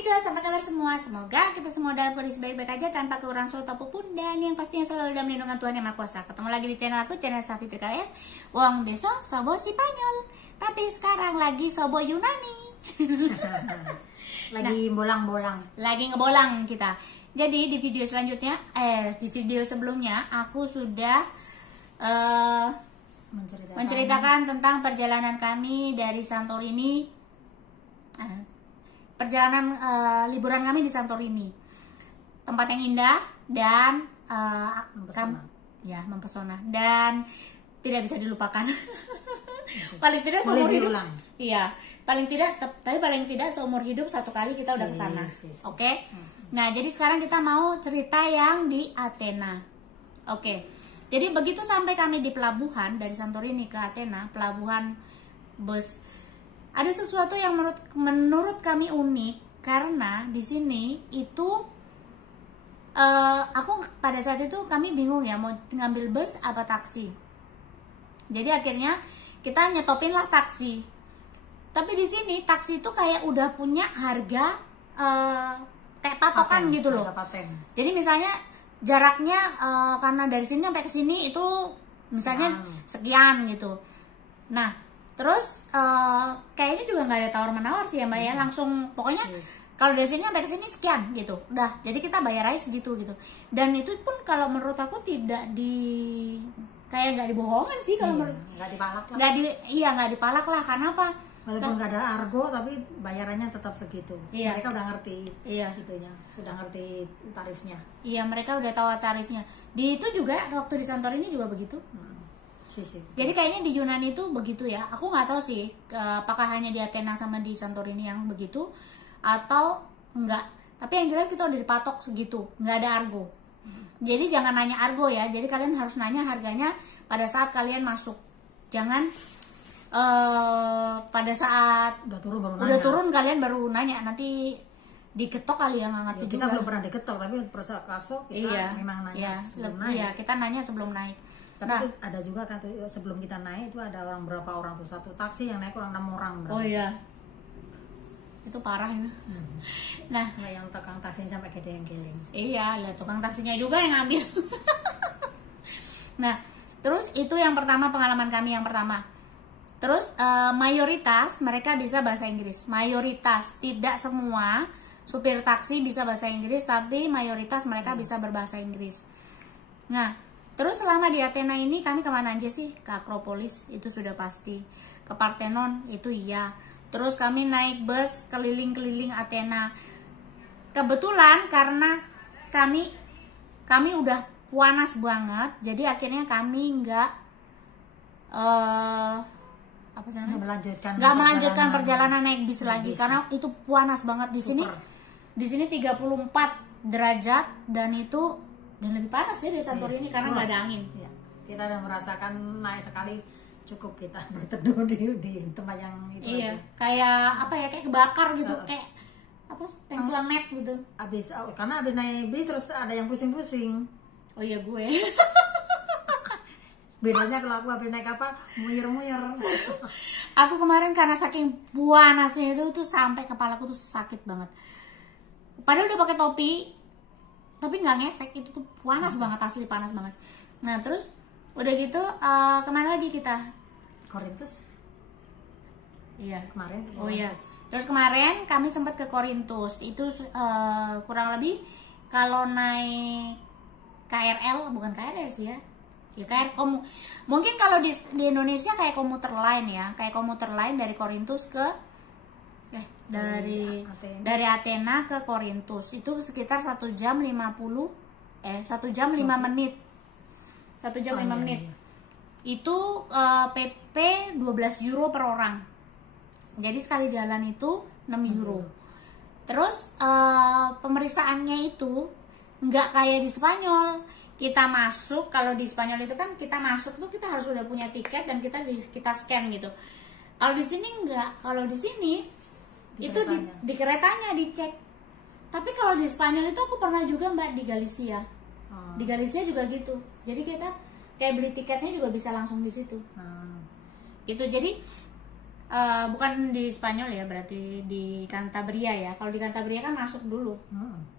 Chicos, apa kabar semua? Semoga kita semua dalam kondisi baik-baik aja tanpa kekurangan suatu apapun, dan yang pastinya selalu dalam lindungan Tuhan Yang Maha Kuasa. Ketemu lagi di channel aku, channel Safitri KS. Wong deso sobo Spanyol, tapi sekarang lagi sobo Yunani. Lagi bolang-bolang. Lagi ngebolang kita. Jadi di video selanjutnya, di video sebelumnya aku sudah menceritakan tentang perjalanan kami dari Santorini. Perjalanan liburan kami di Santorini, tempat yang indah dan mempesona dan tidak bisa dilupakan. Paling tidak seumur hidup. Iya, paling tidak seumur hidup satu kali kita udah kesana. Oke. Nah, jadi sekarang kita mau cerita yang di Athena. Oke. Jadi begitu sampai kami di pelabuhan dari Santorini ke Athena, pelabuhan bus. Ada sesuatu yang menurut kami unik, karena di sini itu aku pada saat itu kami bingung ya mau ngambil bus apa taksi. Jadi akhirnya kita nyetopin lah taksi. Tapi di sini taksi itu kayak udah punya harga kayak patokan gitu loh. Jadi misalnya jaraknya karena dari sini sampai ke sini itu misalnya sekian gitu. Nah, terus kayaknya juga nggak ada tawar-menawar sih ya Mbak ya, langsung pokoknya kalau dari sini sampai ke sini sekian gitu. Udah, jadi kita bayar aja segitu gitu. Dan itu pun kalau menurut aku tidak kayak nggak dibohongan sih kalau menurut. Nggak dipalak lah. Nggak dipalak lah. Karena apa? Walaupun nggak ada argo tapi bayarannya tetap segitu. Iya. Mereka udah ngerti. Iya. Itunya, sudah ngerti tarifnya. Iya, mereka udah tahu tarifnya. Di itu juga waktu di Santorini juga begitu. Jadi kayaknya di Yunani itu begitu ya. Aku nggak tahu sih apakah hanya di Athena sama di Santorini yang begitu atau enggak. Tapi yang jelas kita udah dipatok segitu, nggak ada argo. Jadi jangan nanya argo ya. Jadi kalian harus nanya harganya pada saat kalian masuk. Jangan pada saat udah turun kalian baru nanya. Nanti diketok kali ya, nggak ngerti ya, kita juga. belum pernah diketok, tapi masuk kita memang nanya sebelum naik. Iya, kita nanya sebelum naik. Tapi ada juga kan sebelum kita naik itu ada berapa orang tuh, satu taksi yang naik kurang 6 orang. Oh iya, itu parah itu. Nah, yang tukang taksinya sampai geleng-geleng. Iya, lah tukang taksinya juga yang ngambil. Nah, terus itu yang pertama, pengalaman kami yang pertama. Terus mayoritas mereka bisa bahasa Inggris. Mayoritas, tidak semua supir taksi bisa bahasa Inggris, tapi mayoritas mereka bisa berbahasa Inggris. Nah, terus selama di Athena ini kami kemana aja sih? Ke Akropolis itu sudah pasti. Ke Parthenon itu iya. Terus kami naik bus keliling-keliling Athena. Kebetulan karena kami udah panas banget, jadi akhirnya kami nggak melanjutkan perjalanan naik bis lagi karena itu panas banget di sini. Di sini 34 derajat dan lebih panas ya di Santorini karena nggak ada angin. Ya. Kita udah merasakan naik sekali cukup kita berteduh di tempat yang itu aja. Kayak kebakar gitu, kayak apa? Tensilan net gitu. Karena abis naik bis terus ada yang pusing-pusing. Oh iya gue. Bedanya kalau aku habis naik kapal muyer-muyer. Aku kemarin karena saking panasnya itu tuh sampai kepalaku tuh sakit banget. Padahal udah pakai topi, tapi nggak ngefek, itu tuh panas banget, asli panas banget. Nah terus udah gitu kemana lagi kita? Korintus. Iya kemarin. Oh iya. Terus kemarin kami sempat ke Korintus. Itu kurang lebih kalau naik KRL, bukan KRL sih ya. Ya kayak mungkin kalau di Indonesia kayak komuter lain ya, kayak komuter lain dari Korintus ke dari Athena ke Korintus itu sekitar 1 jam 5 menit. 1 jam 5 menit. Itu PP 12 euro per orang. Jadi sekali jalan itu 6 euro. Terus pemeriksaannya itu nggak kayak di Spanyol. Kita masuk, kalau di Spanyol itu kan kita masuk tuh kita harus udah punya tiket dan kita scan gitu. Kalau di sini enggak. Kalau di sini itu di keretanya dicek. Tapi kalau di Spanyol itu aku pernah juga Mbak di Galicia. Di Galicia juga gitu. Jadi kita kayak beli tiketnya juga bisa langsung di situ. Gitu. Jadi bukan di Spanyol ya, berarti di Cantabria ya. Kalau di Cantabria kan masuk dulu.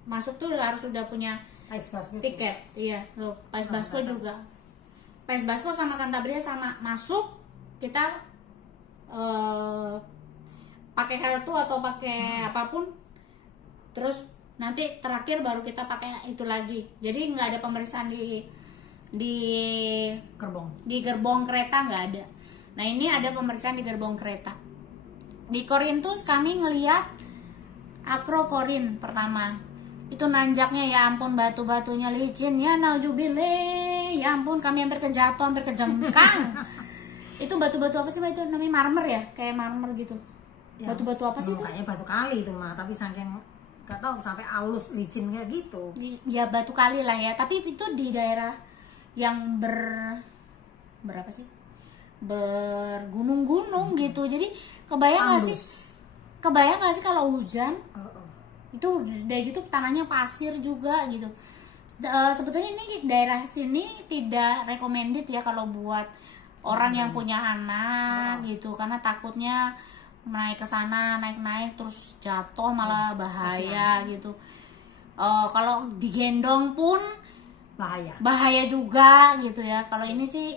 Masuk tuh harus sudah punya País Basco tiket. Iya, tuh País Basco juga. País Basco sama Cantabria sama, masuk kita pakai kartu atau pakai apapun, terus nanti terakhir baru kita pakai itu lagi. Jadi nggak ada pemeriksaan di gerbong kereta, nggak ada. Nah ini ada pemeriksaan di gerbong kereta. Di Korintus kami ngeliat Acrocorin pertama. Itu nanjaknya ya ampun, batu-batunya licin ya, naujubile, ya ampun, kami hampir kejatuh, hampir kejengkang. Itu batu-batu apa sih Mbak? Itu namanya marmer ya, kayak marmer gitu. Ya, Batu-batu apa sih itu? kayaknya batu kali itu mah, tapi saking gak tahu sampai halus licin kayak gitu. Ya batu kali lah ya, tapi itu di daerah yang berapa sih? Bergunung-gunung gitu. Jadi kebayang nggak sih? Kebayang nggak sih kalau hujan? Itu dari gitu tanahnya pasir juga gitu. Sebetulnya ini daerah sini tidak recommended ya kalau buat orang yang punya anak gitu, karena takutnya naik ke sana, naik terus jatuh malah bahaya gitu. Kalau digendong pun bahaya juga gitu ya. Kalau ini sih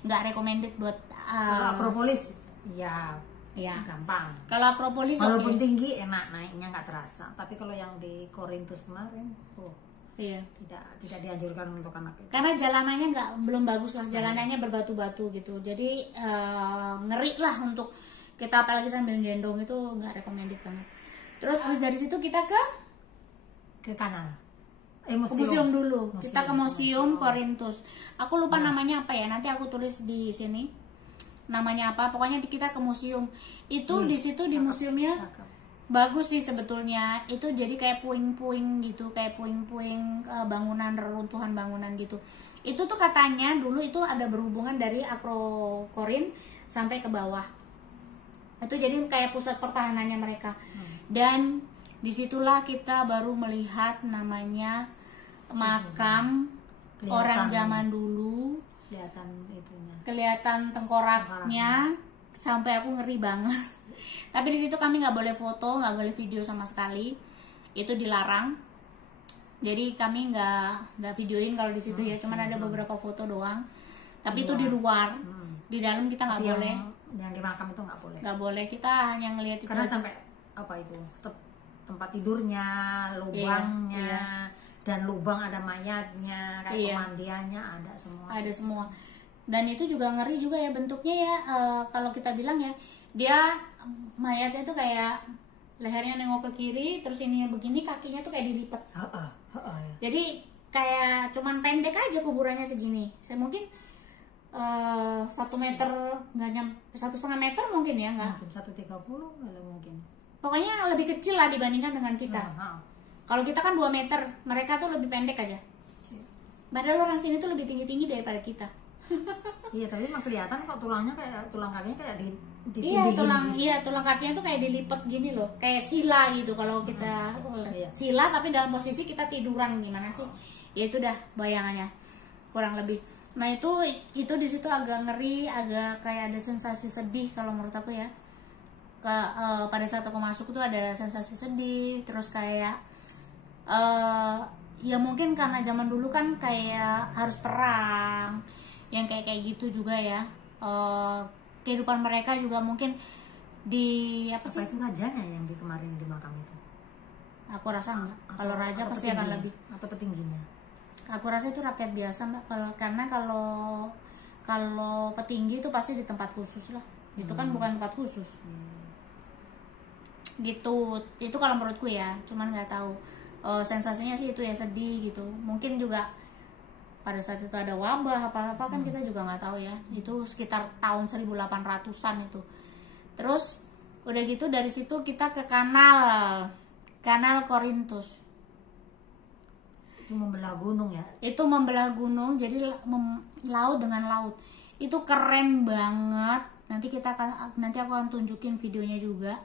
nggak recommended buat kalau Acropolis ya gampang. Kalau Acropolis walaupun tinggi enak, naiknya nggak terasa. Tapi kalau yang di Korintus kemarin iya, tidak dianjurkan untuk anak itu. Karena jalanannya belum bagus lah, jalanannya berbatu-batu gitu. Jadi ngeri lah untuk kita, apalagi sambil gendong, itu nggak recommended banget. Terus habis dari situ kita ke kanal. Museum dulu. Kita ke museum Korintus. Aku lupa namanya apa ya. Nanti aku tulis di sini namanya apa. Pokoknya kita ke museum. Itu di situ di museumnya bagus sih sebetulnya. Itu jadi kayak puing-puing gitu, kayak puing-puing bangunan, reruntuhan bangunan gitu. Itu tuh katanya dulu itu ada berhubungan dari Acrocorin sampai ke bawah. Itu jadi kayak pusat pertahanannya mereka. Dan disitulah kita baru melihat namanya makam orang zaman dulu. Kelihatan tengkoraknya, sampai aku ngeri banget. Tapi di situ kami nggak boleh foto, nggak boleh video sama sekali. Itu dilarang. Jadi kami nggak videoin kalau di situ ya. Cuman ada beberapa foto doang. Tapi itu di luar. Di dalam kita nggak boleh. Yang di makam itu nggak boleh. Nggak boleh. Kita hanya ngelihat itu. Karena sampai apa itu? Tempat tidurnya, lubangnya, dan lubang ada mayatnya, kayak pemandiannya ada semua. Ada semua. Dan itu juga ngeri juga ya bentuknya ya. Kalau kita bilang ya, dia mayatnya itu kayak lehernya nengok ke kiri, terus ininya begini, kakinya tuh kayak dilipat. Jadi kayak cuman pendek aja kuburannya segini. Saya mungkin 1 meter, nggak nyampe 1,5 meter mungkin ya, nggak? Mungkin 1,30 kalau mungkin. Pokoknya lebih kecil lah dibandingkan dengan kita. Kalau kita kan 2 meter, mereka tuh lebih pendek aja. Padahal orang sini tuh lebih tinggi-tinggi daripada kita. Iya, tapi emang kelihatan kok tulangnya kayak tulang kakinya kayak tulang kakinya tuh kayak dilipat gini loh, kayak sila gitu. Kalau kita sila tapi dalam posisi kita tiduran, gimana sih? Ya itu dah bayangannya kurang lebih. Nah itu di situ agak ngeri, agak kayak ada sensasi sedih kalau menurut aku ya. Pada saat aku masuk tuh ada sensasi sedih, terus kayak ya mungkin karena zaman dulu kan kayak harus perang, yang kayak gitu juga ya. Kehidupan mereka juga mungkin di apa sih? Itu rajanya yang kemarin di makam itu? Aku rasa enggak. Kalau raja pasti akan lebih. Atau petingginya? Aku rasa itu rakyat biasa Mbak. Karena kalau petinggi itu pasti di tempat khusus lah. Itu kan bukan tempat khusus. Gitu. Itu kalau menurutku ya. Cuman nggak tahu. Sensasinya sih itu ya sedih gitu. Mungkin juga pada saat itu ada wabah apa-apa kan kita juga nggak tahu ya. Itu sekitar tahun 1800-an itu. Terus udah gitu dari situ kita ke kanal Korintus. Itu membelah gunung ya? Itu membelah gunung, jadi laut dengan laut. Itu keren banget. Nanti aku akan tunjukin videonya juga.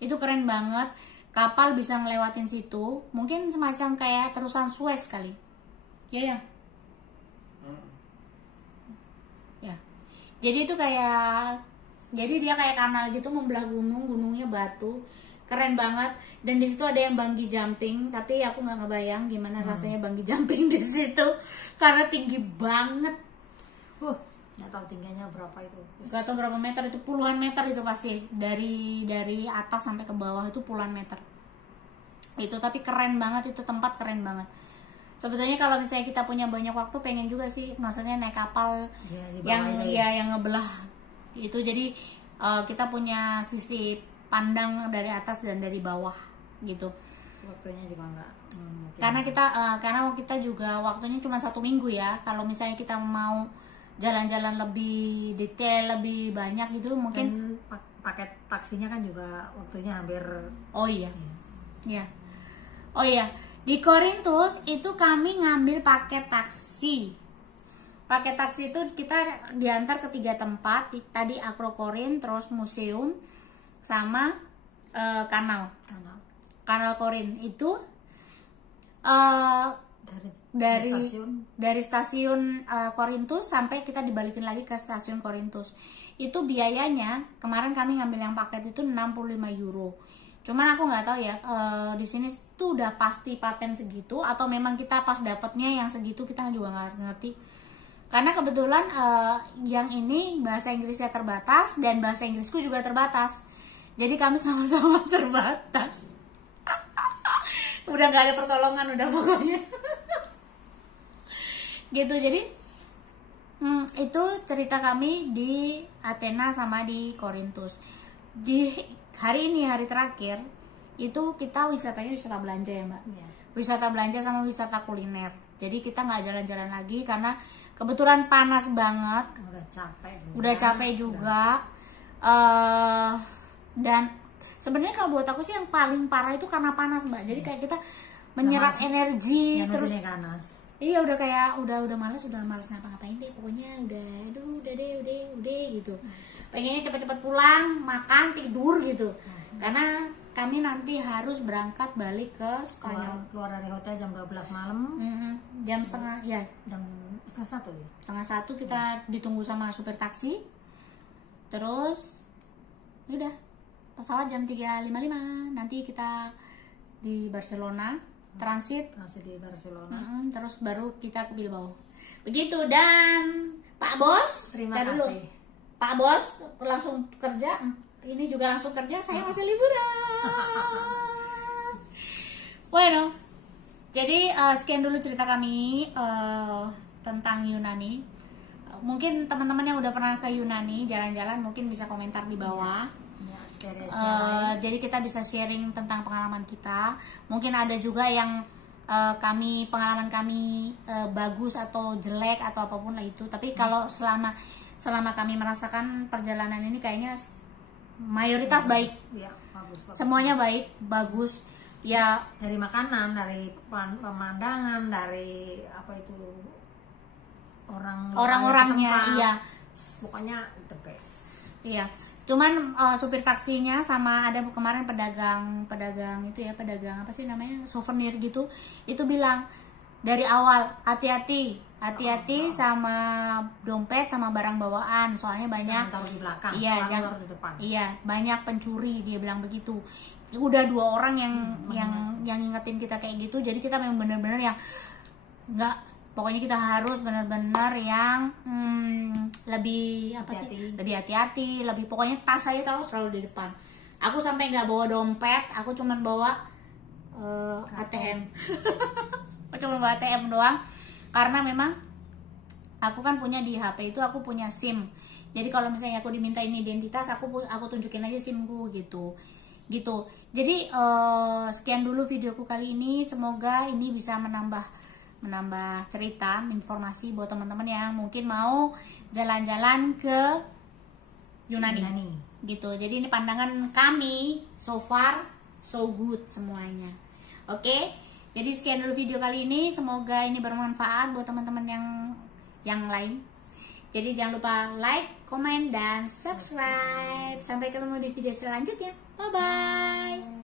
Itu keren banget. Kapal bisa ngelewatin situ. Mungkin semacam kayak terusan Suez kali. Ya. Ya. Jadi itu kayak Jadi dia kayak kanal gitu membelah gunung, gunungnya batu, keren banget. Dan di situ ada yang bungee jumping, tapi aku nggak ngebayang gimana rasanya bungee jumping di situ karena tinggi banget. Nggak tahu tingginya berapa itu. Nggak tahu berapa meter, itu puluhan meter itu pasti, dari atas sampai ke bawah itu puluhan meter. Itu tapi keren banget, itu tempat keren banget. Sebetulnya kalau misalnya kita punya banyak waktu, pengen juga sih, maksudnya naik kapal yang ngebelah itu. Jadi kita punya sisi pandang dari atas dan dari bawah gitu. Waktunya juga nggak karena kita juga waktunya cuma 1 minggu ya. Kalau misalnya kita mau jalan-jalan lebih detail, lebih banyak gitu, mungkin paket taksinya kan juga waktunya hampir. Oh iya. Oh iya, di Korintus itu kami ngambil paket taksi. Paket taksi itu kita diantar ke 3 tempat. Tadi Akrokorin, terus museum, sama kanal Korin. Itu dari stasiun Korintus sampai kita dibalikin lagi ke stasiun Korintus. Itu biayanya, kemarin kami ngambil yang paket itu 65 euro. Cuman aku nggak tahu ya, di sini tuh udah pasti paten segitu atau memang kita pas dapetnya yang segitu, kita juga nggak ngerti. Karena kebetulan yang ini bahasa Inggrisnya terbatas dan bahasa Inggrisku juga terbatas. Jadi kami sama-sama terbatas. Udah nggak ada pertolongan, udah pokoknya. Gitu. Jadi itu cerita kami di Athena sama di Korintus. Di hari ini, hari terakhir, itu kita wisatanya wisata belanja ya Mbak. Wisata belanja sama wisata kuliner. Jadi kita nggak jalan-jalan lagi karena kebetulan panas banget. Udah capek juga. Dan sebenarnya kalau buat aku sih yang paling parah itu karena panas Mbak. Jadi kayak kita menyerap energi terus. Iya, udah kayak udah malas ngapa-ngapain deh, pokoknya udah gitu. Pengennya cepet-cepet pulang, makan, tidur gitu. Karena kami nanti harus berangkat balik ke Spanyol. Keluar dari hotel jam 12 malam. Jam setengah 1 ya. Setengah 1 kita ditunggu sama supir taksi. Terus udah pesawat jam 3.55. Nanti kita di Barcelona. Transit di Barcelona. Terus baru kita ke Bilbao. Begitu. Dan Pak Bos, terima kasih. Pak Bos langsung kerja. Ini juga langsung kerja. Saya masih liburan. Bueno, jadi sekian dulu cerita kami tentang Yunani. Mungkin teman-teman yang udah pernah ke Yunani jalan-jalan mungkin bisa komentar di bawah. Jadi kita bisa sharing tentang pengalaman kita. Mungkin ada juga yang pengalaman kami bagus atau jelek atau apapun lah itu. Tapi kalau selama kami merasakan perjalanan ini kayaknya mayoritas baik. Bagus. Semuanya baik, bagus. Ya, dari makanan, dari pemandangan, dari orang-orangnya, iya. Pokoknya the best. Iya, cuman supir taksinya sama ada kemarin pedagang itu ya, pedagang apa sih namanya, souvenir gitu, itu bilang dari awal hati-hati sama dompet sama barang bawaan, soalnya banyak taruh di belakang, jangan di depan. Iya, banyak pencuri, dia bilang begitu. Udah 2 orang yang ngingetin kita kayak gitu, jadi kita memang bener-bener yang nggak. Pokoknya kita harus benar-benar yang lebih hati-hati, lebih pokoknya tas saya selalu di depan. Aku sampai nggak bawa dompet, aku cuma bawa ATM. Aku cuma bawa ATM doang, karena memang aku kan punya di HP itu aku punya SIM. Jadi kalau misalnya aku dimintain identitas, aku tunjukin aja SIMku gitu. Jadi sekian dulu videoku kali ini. Semoga ini bisa menambah cerita, informasi buat teman-teman yang mungkin mau jalan-jalan ke Yunani. Gitu. Jadi ini pandangan kami, so far so good semuanya. Oke. Jadi sekian dulu video kali ini, semoga ini bermanfaat buat teman-teman yang lain. Jadi jangan lupa like, komen, dan subscribe. Sampai ketemu di video selanjutnya. Bye bye.